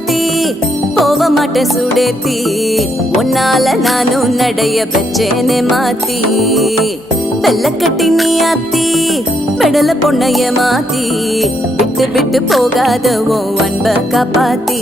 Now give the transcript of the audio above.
ஆத்தி போக மாட்டேன் சுடேத்தி உன்னால நானும் நடைய பெச்சேனே மாத்தி வெள்ளக்கட்டி நீ ஆத்தி பெடல பொண்ணைய மாத்தி விட்டு விட்டு போகாத உன் அன்ப காப்பாத்தி